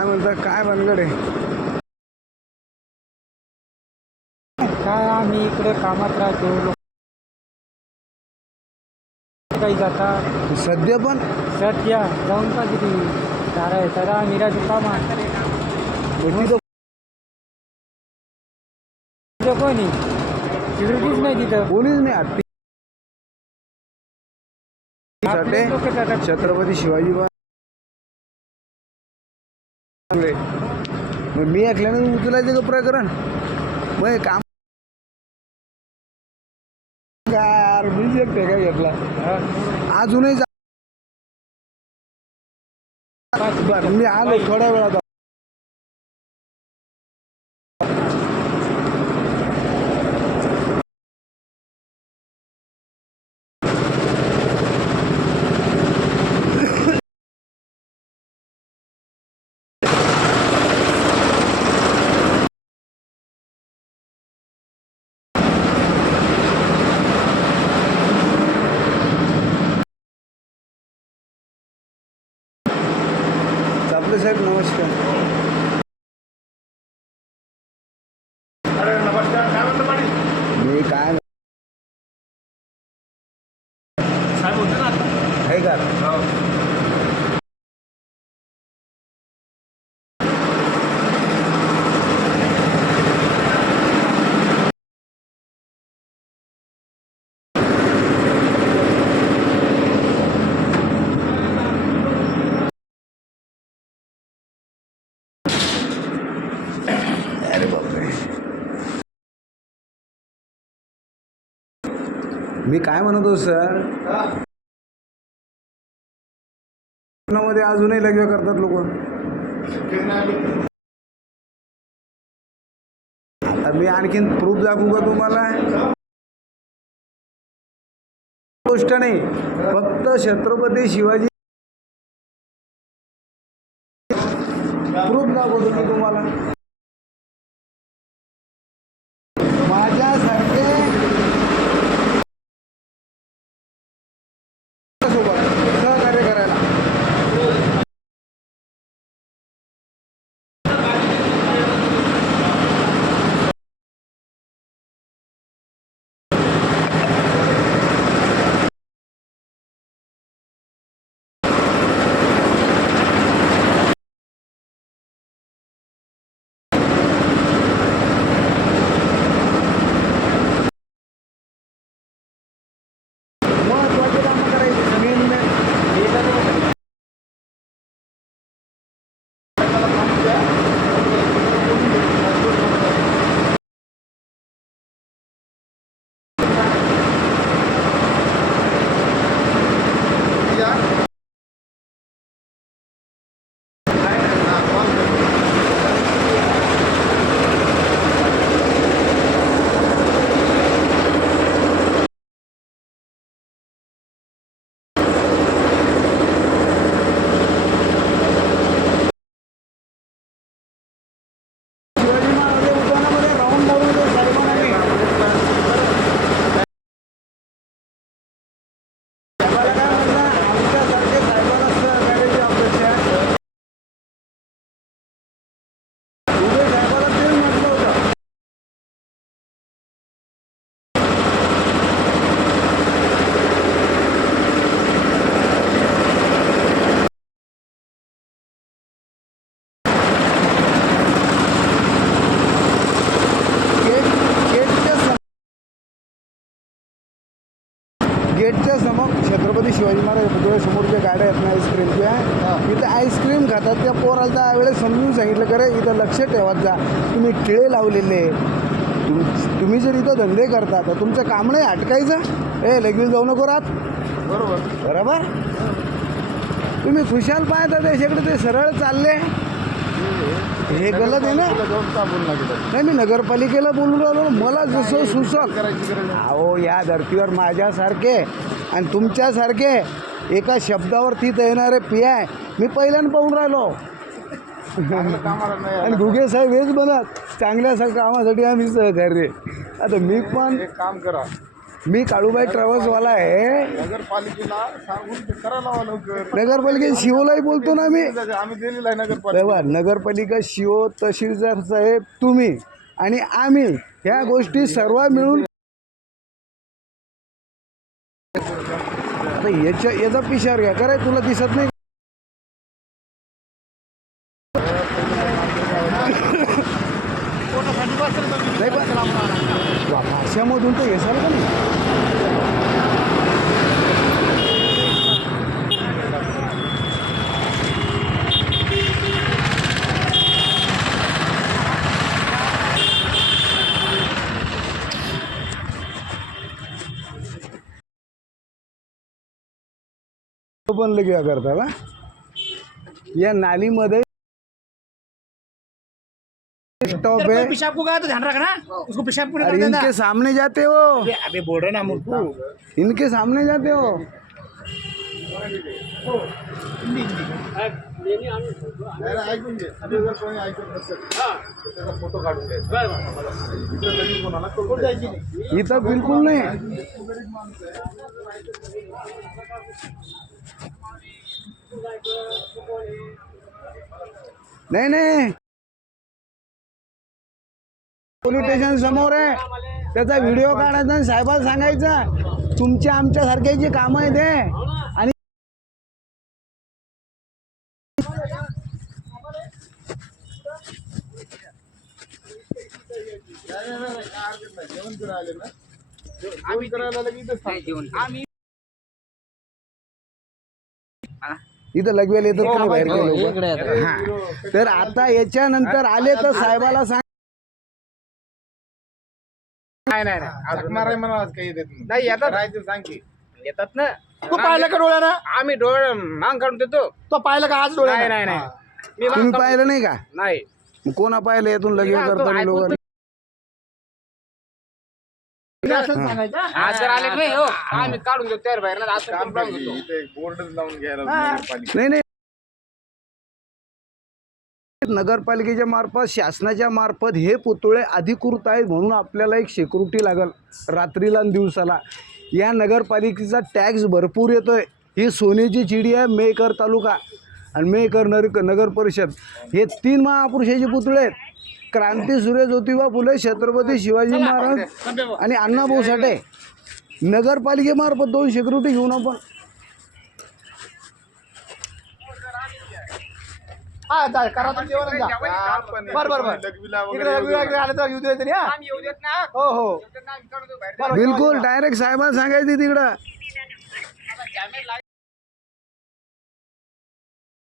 काय म्हणता काय भानगड आहे? काय आम्ही इकडे कामात राहतो लोक काही जाता. सध्या पण? सध्या जाऊन का किती तारा तारा कामात तिथं तिथं कोणी सिक्युरिटीच नाही तिथं. कोणीच नाही. छत्रपती शिवाजी मग मी ऐकल्यानं उचलायचं का प्रकरण? मग काम यार मीच एक ठेका घेतला? अजूनही मी आलो थोड्या वेळात आपले साहेब नमस्कार मी काय आहे का अरे मी काय म्हणत होतो सर? मध्ये अजूनही लग्न करतात लोक. आता मी आणखीन प्रूफ दाखवू का तुम्हाला? गोष्ट नाही फक्त छत्रपती शिवाजी प्रूफ दाखवतो मी तुम्हाला. गेटच्या समोर छत्रपती शिवाजी महाराज पुतळ्यासमोर ज्या गाड्या आहेत ना आईस्क्रीमच्या तिथे आईस्क्रीम खातात. त्या पोराला त्यावेळेस समजून सांगितलं का रे इथं लक्ष ठेवत जा. तुम्ही टिळे लावलेले तुम तुम्ही जर इथं धंदे करता तर तुमचं काम नाही अटकायचं? ए लगेच जाऊ नको राहत बरोबर. बरोबर? तुम्ही खुशाल पाहता त्याच्याकडे ते सरळ चालले. हे गलत आहे ना? नाही मी नगरपालिकेला बोलून राहिलो. मला जसं सुचल. अहो या धर्तीवर माझ्यासारखे आणि तुमच्यासारखे एका शब्दावर तिथं येणारे पी आय मी पहिल्यांदा पाहून राहिलो. आणि घुगे साहेब हेच बनत चांगल्या कामासाठी आम्ही सहकार्य. आता मी पण काम करा. मी काळूबाई ट्रॅव्हल्सवाला आहे. नगरपालिकेला सांगून ते करा लावा लवकर. नगरपालिकेत शिवलाही बोलतो ना मी. आम्ही दिलेला आहे नगरपालिका तेव्हा नगरपालिका शिओ तहसीलदार साहेब तुम्ही आणि आम्ही ह्या गोष्टी सर्व मिळून आता याच्या याचा पिशावर घ्या. करे तुला दिसत नाही पण वा, भाषामधून तर हे सारखं नाही पण लगे करता हा? या नालीमध्ये स्टॉप है। पेशाब को गया तो ध्यान रखना। उसको पेशाब को देना इनके सामने जाते हो। अबे अबे बोल रहे ना मुर्खू। इनके सामने जाते हो। ऐकून घे आणि जर कोणी ऐकत पोलीस स्टेशन समोर आहे. त्याचा व्हिडिओ काढायचा आणि साहेबाला सांगायचं तुमच्या आमच्या सारख्याची कामं आहे ते आणि. इथं लगवेल बाहेर के लोक? हा. तर आता याच्यानंतर आले तर साहेबाला सांग नाही नाही नाही. माराय आज काही देत नाही, येतात. राहायचं सांग की. येतात ना. तू पाहिलं का डोळ्यानं आम्ही डोळे मांग काढून देतो. तो पाहिलं का आज नाही डोळ्यानं नाही. नाही मी मांग तुम्ही काढून- पाहिलं नाही का? नाही. मग कोणा पाहिलं यातून लगे हा, तो करताना ऐकून लोक असं सांगायचं. आज जर आले नाही हो. आम्ही काढून देतो त्यावर बाहेर ना आज तर कंप्लेंट बोर्डच लावून घ्यायला नगरपालिका नाही नाही. नगरपालिकेच्या मार्फत शासनाच्या मार्फत हे पुतळे अधिकृत आहेत म्हणून आपल्याला एक सिक्युरिटी लागल रात्रीला आणि दिवसाला. या नगरपालिकेचा टॅक्स भरपूर येतोय. ही सोन्याची चिडी आहे मेकर तालुका आणि मेकर नर नगर परिषद. हे तीन महापुरुषाचे पुतळे आहेत. क्रांती सूर्य ज्योतिबा फुले छत्रपती शिवाजी महाराज आणि अण्णाभाऊ साठे. नगरपालिकेमार्फत दोन सिक्युरिटी घेऊन आपण हा चालेल करा तुम्ही जेवण जा. बर बर बर. लघवीला इकडे इकडे आले तर येऊ नाही हा? देत ना. हो हो. बरं, बिलकुल डायरेक्ट साहेबांना सांगायचं तिकडं.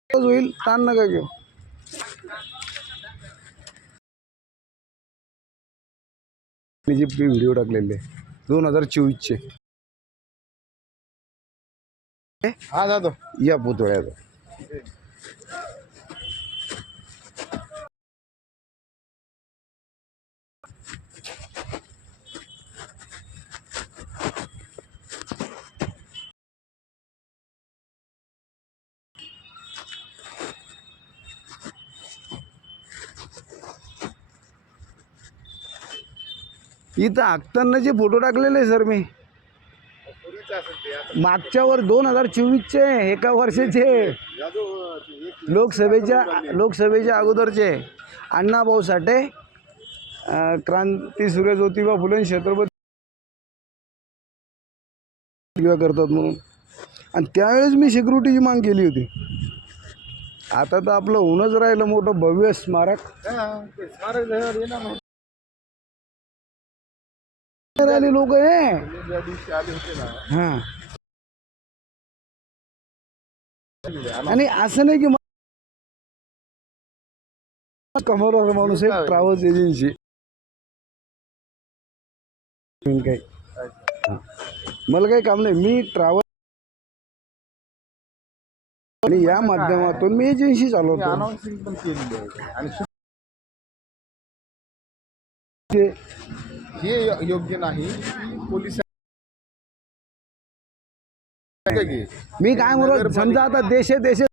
होईल ताण नका घेऊ. मी जे व्हिडिओ टाकलेले दोन हजार चोवीसचे. हा जातो. या पुतळ्याचा. इथं आखतानाचे फोटो टाकलेले सर मी. मागच्यावर मागच्या वर दोन हजार चोवीसचे एका वर्षाचे लोकसभेच्या लोकसभेच्या अगोदरचे अण्णाभाऊ साठे क्रांती सूर्य ज्योतिबा फुले छत्रपती किंवा करतात म्हणून. आणि त्यावेळेस मी सिक्युरिटीची माग केली होती. आता तर आपलं ऊनच राहिलं मोठं भव्य स्मारक. लोक आले होते ना हां आणि असं नाही की कमरवर माणूस आहे ट्रॅव्हल्स एजन्सी काही. मला काही काम नाही मी ट्रॅव्हल आणि या माध्यमातून मी एजन्सी चालवतो। हे यो- योग्य नाही. पोलीस मी काय म्हणतो समजा आता देशे देशे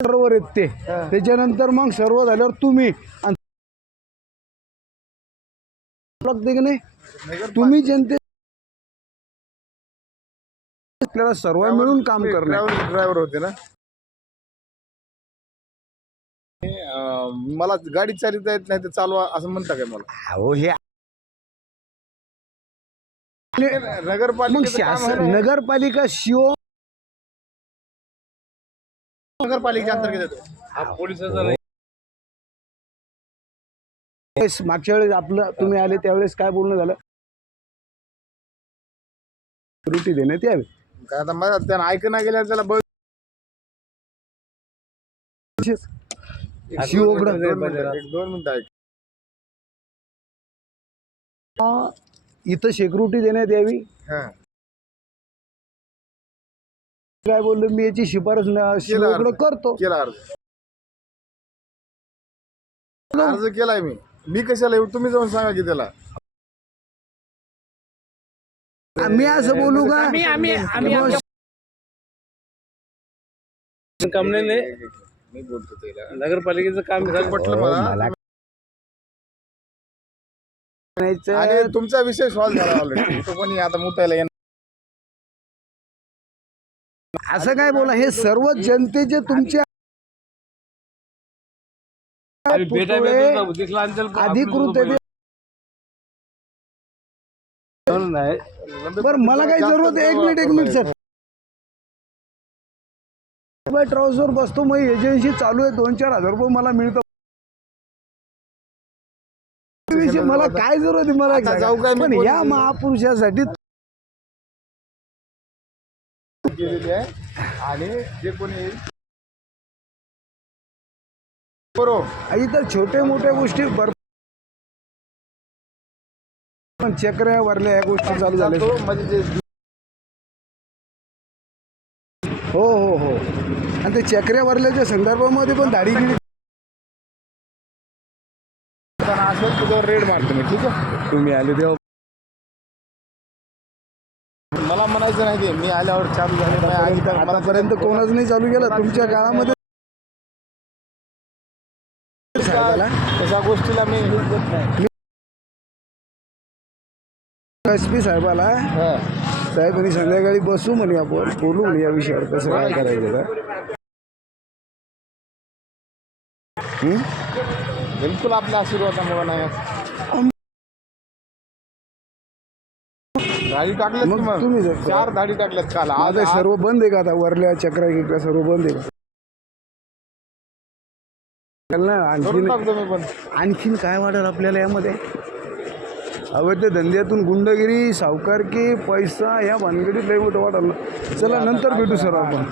सर्वर आहेत ते. त्याच्यानंतर मग सर्व झाल्यावर तुम्ही की नाही? तुम्ही जनते आपल्याला सर्व मिळून काम करणं ड्रायव्हर ड्रायव्हर होते ना? अं, मला गाडी चालिता येत नाही तर चालवा असं म्हणता काय मला? अहो हे मग नगरपालिकेचं काम आहे शासन ना. नगरपालिका शिओ नगरपालिकेच्या अंतर्गत येतो. वेळेस मागच्या वेळेस आपलं तुम्ही आले त्यावेळेस काय बोलणं झालं? रुटी देण्यात यावी काय आता मला त्यानं ऐकणं नाही गेल्यावर त्याला शिवगड दोन मिनिटं, एक दोन मिनिटं ऐक. इथं शेकरुटी देण्यात यावी. हा. काय बोललो मी याची शिफारस न- करतो. केला अर्ज. अर्ज केलाय मी. मी कशाला येऊ? तुम्ही जाऊन सांगा की त्याला. मी असं बोलू का? आम्ही आम्ही मी बोलतो त्याला नगरपालिकेचं काम झालं पटलं हो, मला. आणि तुमचा विषय सॉल्व्ह झाला ऑलरेडी तो कोणी आता मुतायला येणार. असं काय बोला हे सर्व जनतेचे तुमच्या अधिकृत. बरं मला काही जरूरत आहे? एक मिनिट एक मिनिट सर. ट्राउझर बसतो मग एजन्सी चालू आहे दोन चार हजार रुपये मला मिळतं. मला काय जरूरत आहे मला जाऊ काय पण या महापुरुषासाठी केलेली आहे. आणि जे कोणी येईल. बरोबर. इथं छोट्या मोठ्या गोष्टी भर पण चक्र्या वरल्या या गोष्टी चालू झाल्या. म्हणजे जे हो हो हो. आणि ते चक्र्या वरल्याच्या संदर्भामध्ये पण दुकान असेल तुझ्यावर रेड मारतो मी ठीक आहे? तुम्ही आले तेव्हा मला म्हणायचं नाही ते मी आल्यावर चालू झाले नाही आतापर्यंत कोणच नाही चालू केलं. तुमच्या काळामध्ये तशा गोष्टीला मी हेच देत नाही एस पी साहेबाला हा. साहेब आणि संध्याकाळी बसू म्हणे आपण बोलू म्हणे या विषयावर कसं काय करायचं का हं? बिलकुल आपल्या आशीर्वादामुळे नाही. गाडी टाकल्यात मग तुम्ही जर- चार गाडी टाकल्यात काल. आज आता सर्व बंद आहे का आता? वरल्या चक्रा गिक्रा सर्व बंद आहे का? चल ना करून आणखीन टाकतो मी पण. आणखीन काय वाटेल आपल्याला यामध्ये? अवैध धंद्यातून गुंडगिरी सावकारकी पैसा या भानगडीत लय मोठं आला. चला नंतर भेटू सर आपण.